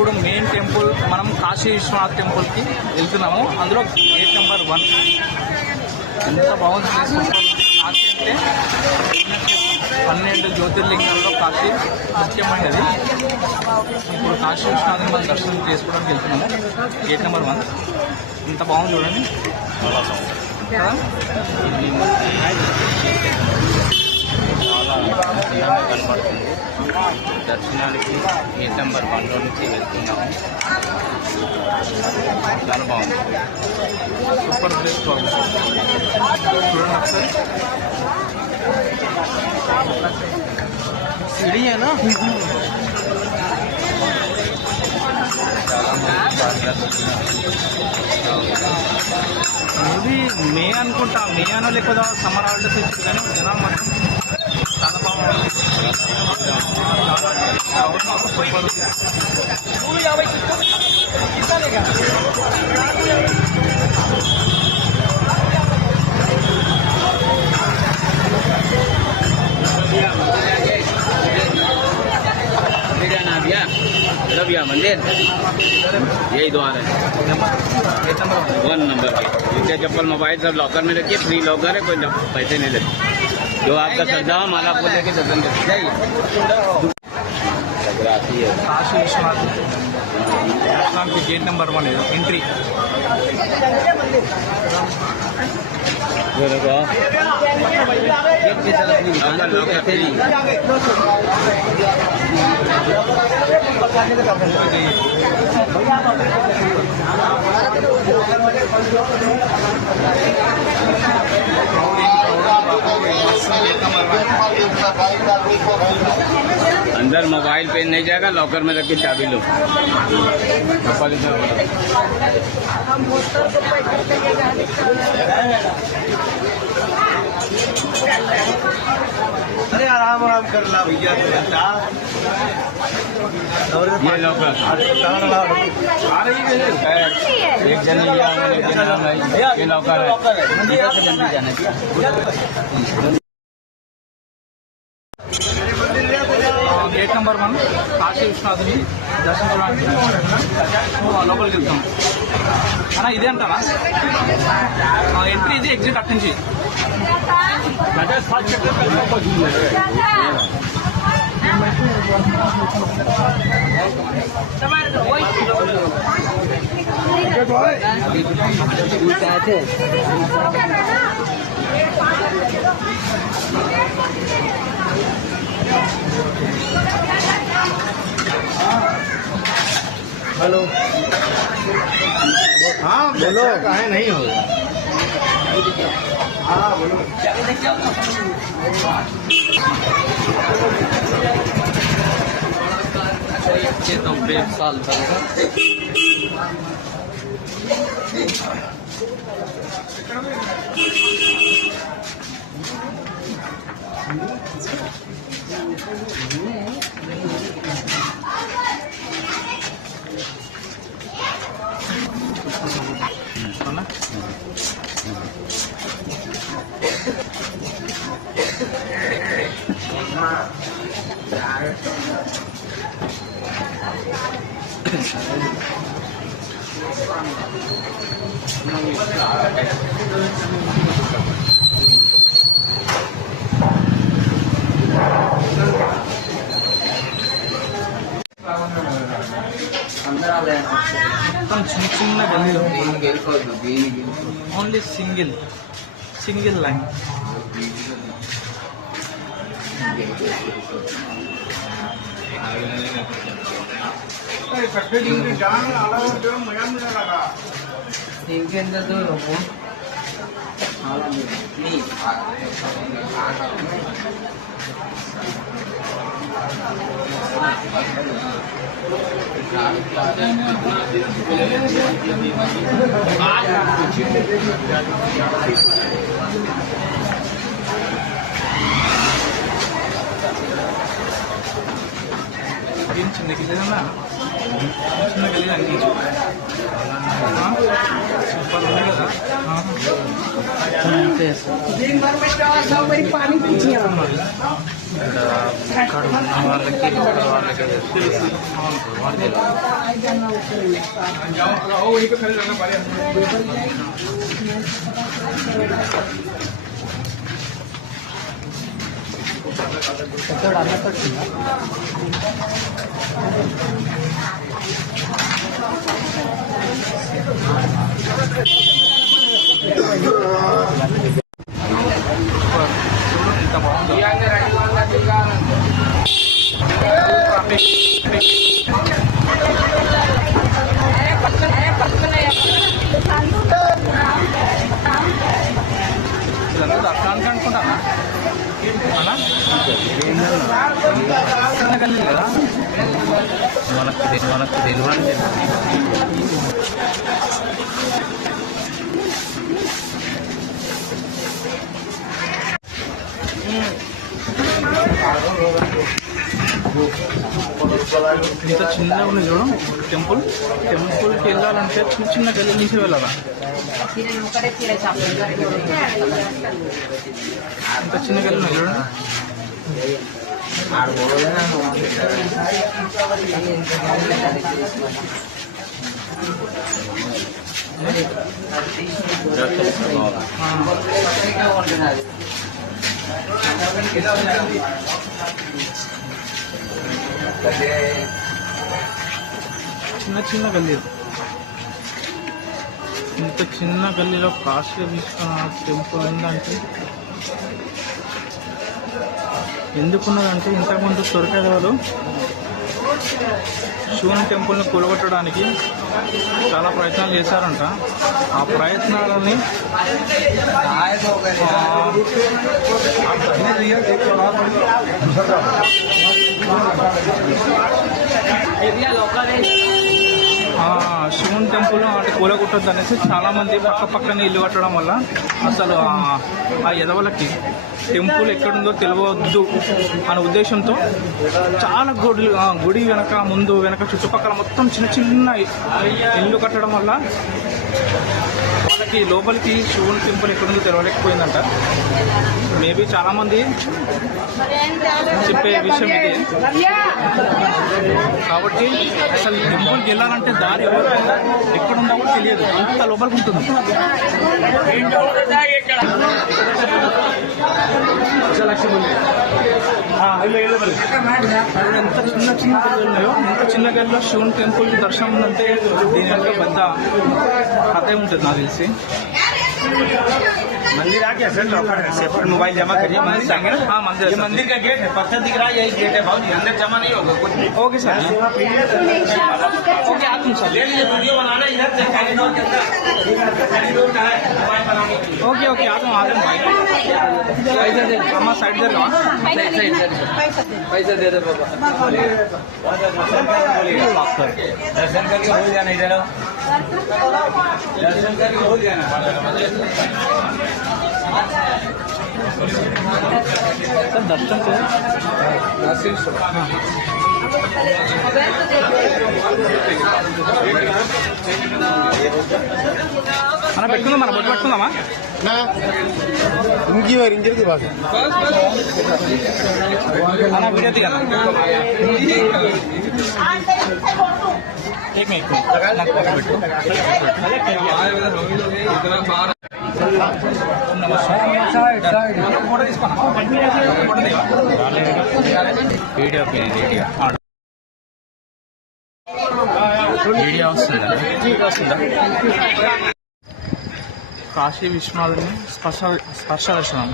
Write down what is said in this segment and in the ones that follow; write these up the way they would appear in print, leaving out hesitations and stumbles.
ఇప్పుడు main temple మనం కాశీ విశ్వనాథ్ టెంపుల్కి వెళ్తున్నాము. అందులో గేట్ నెంబర్ 1 ఎంత బాగుంది. కాశీ అంటే 12 జ్యోతిర్లింగాల్లో కాశీ ముఖ్యమైనది. ఇప్పుడు కాశీ విశ్వనాథ్ని మనం దర్శనం చేసుకోవడానికి వెళ్తున్నాము. గేట్ నెంబర్ 1 ఇంత బాగుంది చూడండి. చాలా కనబడుతుంది. దర్శనానికి గేట్ నెంబర్ 1 నుంచి వెళ్తున్నాము. చాలా బాగుంది. సూపర్ ప్లేస్ చూడండి ఒకసారి. सीढ़ी है ना, ఇది మే అనుకుంటా, మే అనో లేకపోతే సమ్మర్ హాలిడేస్ ఇచ్చారు కానీ జనాలు మాత్రం చాలా బాగుంది. भैया मंदिर यही द्वार है 1 नंबर के। जूते चप्पल मोबाइल सब लॉकर में रखिए, फ्री लॉकर है, कोई पैसे नहीं लेते। जो आपका श्रद्धा हो माला को लेके दर्शन करके जाइए। కాశీ విశ్వనాథ్ దర్శనానికి గేట్ నెంబర్ 1 ఎంట్రీ. अंदर मोबाइल पेन नहीं जाएगा, लॉकर में रख के चाबी लो। अरे आराम आराम कर ला भैया, ये लॉकर एक जन ये लॉकर है। గేట్ నెంబర్ 1 కాశీ విశ్వనాథుని దర్శించడానికి లోపలికి వెళ్తాం అన్నా. ఇదే అంటారా ఎంట్రీ? ఇది ఎగ్జిట్ అటు నుంచి. हेलो, हाँ बोलो, काहे नहीं हो? हाँ बोलो। చేద్దాం బ్రేక్ సాల్వ్ మొత్తం చిన్న చిన్న గల్లీలు, ఓన్లీ సింగిల్ లైన్. इनके अंदर तो लोगों చిన్న గిల్లెనా చిన్న గిల్లె అన్ని సూపర్ ఉంది కదా. दिन भर में 4 बारी पानी पीछे ఇక్కడ ఇక్కడ ఉన్న వాళ్ళకి లోకల్ వాళ్ళకి తెలుసు. చూడు ఎంత బాగుందో. ఇదంతా దర్శనానికి అనుకుంటానా అలా చిన్న గల్లీ కదా. మనకు తెలియని ఇంత చిన్నగా ఉంది చూడు టెంపుల్కి వెళ్ళాలంటే చిన్న చిన్న గల్లీ నుంచి వెళ్ళాలా. ఇంత చిన్న గల్లీ ఉంది చూడండి. చిన్న చిన్న గల్లీ. ఇంత చిన్న గల్లీలో కాశీ విశ్వనాథ్ టెంపుల్ ఉందంటే ఎందుకున్నదంటే ఇంతకుముందు సొరకాయలు శివుని టెంపుల్ని కూలగొట్టడానికి చాలా ప్రయత్నాలు చేశారంట. ఆ ప్రయత్నాలని శివుని టెంపుల్ అంటే కూలగొట్టొద్దు అనేసి చాలామంది పక్కనే ఇల్లు కట్టడం వల్ల అసలు ఆ ఎదవలకి టెంపుల్ ఎక్కడుందో తెలియవద్దు అనే ఉద్దేశంతో చాలా గుడి వెనక ముందు వెనక చుట్టుపక్కల మొత్తం చిన్న చిన్న ఇల్లు కట్టడం వల్ల వాళ్ళకి లోపలికి శివుని టెంపుల్ ఎక్కడుందో తెలియలేకపోయిందంట. మేబీ చాలామంది చెప్పే విషయం ఇది. కాబట్టి అసలు టెంపుల్కి వెళ్ళాలంటే దారి ఎక్కడుందో కూడా తెలియదు, అంత లోపలికి ఉంటుంది. ఎంత చిన్న చిన్న గల్లు ఉన్నాయో, ఎంత చిన్న గల్లీలో శివుని టెంపుల్ దర్శనం ఉందంటే దీని యొక్క పెద్ద కథ ఉంటుంది నాకు తెలిసి. मंदिर आ गया सर, सेपरेट मोबाइल जमा करिए। मंदिर जाएंगे ना। हाँ मंदिर, मंदिर का गेट है, पत्थर दिख रहा है, यही गेट है भाई, अंदर जमा नहीं होगा कुछ। ओके सर, ओके आते हैं सर। ले लीजिए, वीडियो बनाना इधर से कॉरिडोर के अंदर, कॉरिडोर का है मोबाइल बनाने के लिए। ओके ओके आते हैं भाई। पैसा दे अम्मा, साइड दे पैसा दे दे बाबा। दर्शन करके भूल जाना, इधर दर्शन करके भूल जाना। सर दर्शन से మన పెట్టుకుందాం, మన బొట్టు పెట్టుకుందామా? ఇంకి వారు ఇంజరికి బాగా మన వీడియో తీయాలి. एक मिनट నాకు ఫోటో పెట్టు. ఫోటో తీసుకున్నా, ఫోటో వీడియో వస్తుందా? కాశీ విశ్వనాథుని స్పర్శ దర్శనం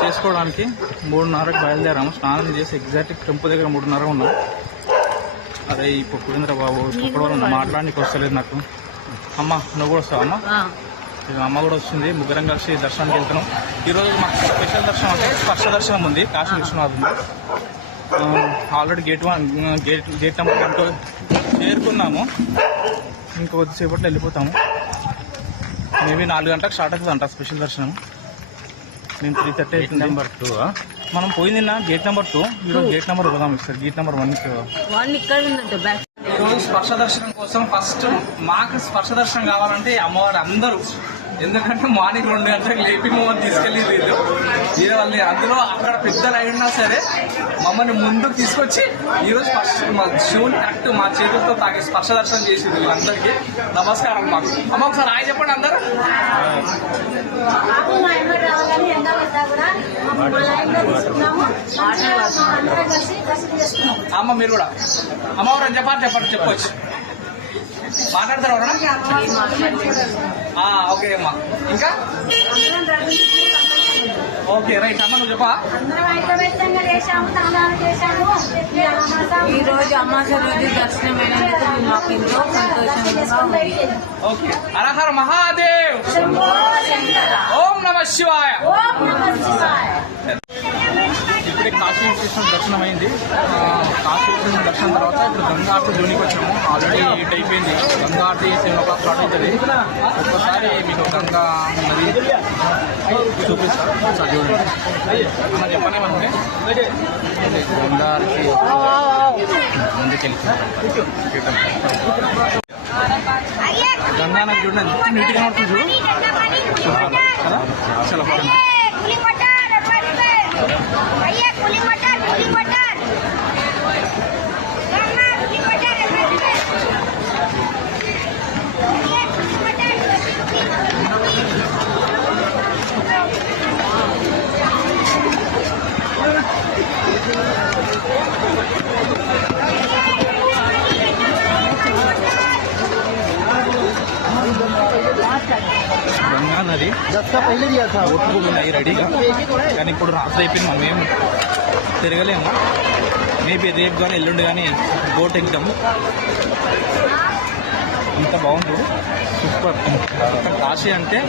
చేసుకోవడానికి 3:30కి బయలుదేరాము. స్నానం చేసి ఎగ్జాక్ట్ టెంపుల్ దగ్గర 3:30 ఉన్నాం. అదే ఈ పురేంద్ర బాబు ఇప్పుడు వరకు మాట్లాడడానికి వస్తలేదు నాకు. అమ్మ నువ్వు కూడా వస్తావు? అమ్మ అమ్మ కూడా వస్తుంది. ముగ్గురం కలిసి దర్శనానికి వెళ్తున్నాం. ఈరోజు మాకు స్పెషల్ దర్శనం అంటే స్పర్శ దర్శనం ఉంది కాశీ విశ్వనాథుని. ఆల్రెడీ గేట్ నెంబర్ 1 చేరుకున్నాము. ఇంకా కొద్దిసేపట్లో వెళ్ళిపోతాము. మేబీ 4 గంటలకు స్టార్ట్ అవుతుందంట స్పెషల్ దర్శనం. మేము 3:30 అవుతుంది. నెంబర్ 2 మనం పోయింది గేట్ నెంబర్ 2. ఈరోజు గేట్ నెంబర్ పోదాం. సార్ గేట్ నెంబర్ 1 ఇక్కడ ఉందంట బ్యాక్. ఈరోజు స్పర్శ దర్శనం కోసం ఫస్ట్ మాకు స్పర్శ దర్శనం కావాలంటే అమ్మవారు అందరూ ఎందుకంటే మార్నింగ్ 2 గంటలకు లేపి మమ్మల్ని తీసుకెళ్ళి వీళ్ళు వాళ్ళని అందులో అక్కడ పెద్దలు అయినా సరే మమ్మల్ని ముందుకు తీసుకొచ్చి ఈరోజు ఫస్ట్ మా శివుని కరెక్ట్ మా చేతులతో తాగే స్పర్శ దర్శనం చేసింది వీళ్ళందరికీ నమస్కారం మాకు. అమ్మ ఒకసారి హాయ్ చెప్పండి అందరూ. అమ్మ మీరు కూడా అమ్మ ఎవరైనా చెప్పండి చెప్పొచ్చు మాట్లాడతారు ఎవరన్నా? ఓకే అమ్మా ఇంకా ఓకే రైట్ అమ్మ నువ్వు చెప్పా. ఈ రోజు అమాస రోజు దర్శనమైనందుకు మాకు ఎంతో సంతోషంగా ఉంది. ఓకే హరహర మహాదేవ్, ఓం నమ శివాయ. ఇప్పుడే కాశీ విశ్వేశ్వర దర్శనం అయింది. కాశీ విశ్వేశ్వర దర్శనం తర్వాత ఇప్పుడు గంగా ఆర్తి జోనికి వచ్చాము. ఆల్రెడీ ఇట్ అయిపోయింది. గంగా ఆర్తి 7 o'clock స్టార్ట్ అవుతుంది. ఒక్కసారి మీకు గంగా నది చూపిస్తాను. ఒకసారి చూడండి అన్న చెప్పనేమంటే గంగా ఆర్తి ముందుకెళ్ళి గంగా నది చూడండి ఎంత నీట్గా ఉంటుంది చూడు కదా. చాలా బాగుంది. గంగా నది ఒట్టుకు ఉన్నాయి రెడీగా, కానీ ఇప్పుడు రాత్రి అయిపోయింది. మేము తిరగలేము. మేబీ రేపు కానీ ఎల్లుండి కానీ బోట్ ఎక్కుతాము. ఇంత బాగుంది, సూపర్. కాశీ అంటే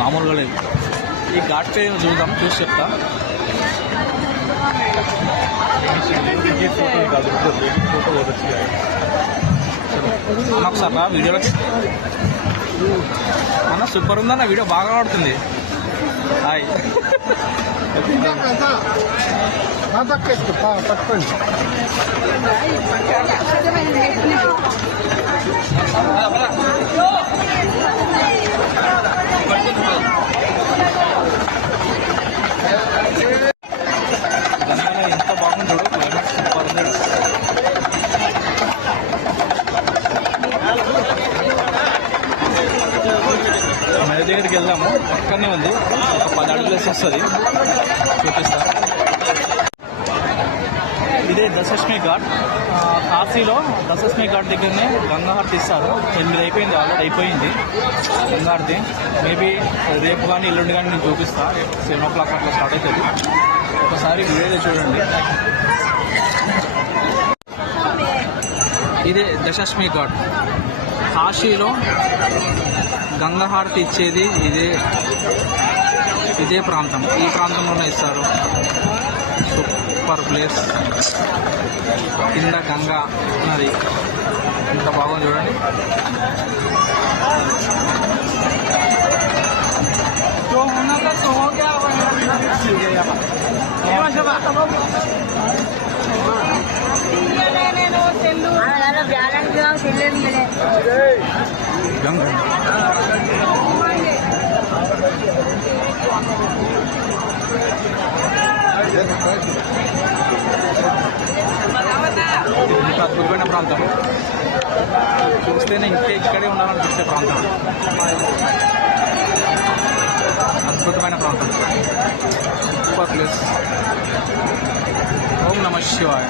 మామూలుగా లేదు. ఈ ఘాట్ పే చూద్దాం, చూసి చెప్తా. ఒకసారి వీడియోలో అన్న సూపర్ ఉందన్న, వీడియో బాగా ఆడుతుంది. హాయ్ పట్టుకోండి. గంగా ఎంత బాగుంది చూడు, క్లైమేట్ సూపర్ ఉంది. నది దగ్గరికి వెళ్దాము, పక్కనే ఉంది. ఒక 10 అడుగులు వస్తుంది, చూపిస్తా. ఇదే దశష్మి ఘాట్. కాశీలో దశష్మి ఘాట్ దగ్గరనే గంగా హారతి ఇస్తారు. 8 అయిపోయింది, ఆల్రెడీ అయిపోయింది గంగా హారతి. మేబీ రేపు కానీ ఎల్లుండి కానీ నేను చూపిస్తా. 7 o'clock అట్లా స్టార్ట్ అవుతుంది. ఒకసారి వీడియో చూడండి. ఇదే దశష్మి ఘాట్. కాశీలో గంగా హారతి ఇచ్చేది ఇదే ప్రాంతం. ఈ ప్రాంతంలోనే ఇస్తారు. Super place. కింద గంగా నది ఎంత బాగుంది చూడండి. గంగా ఇంత అద్భుతమైన ప్రాంతం. చూస్తేనే ఇక్కడే ఉండాలనిపించే ప్రాంతం. అద్భుతమైన ప్రాంతం, సూపర్ ప్లేస్. ఓం నమ శివాయ.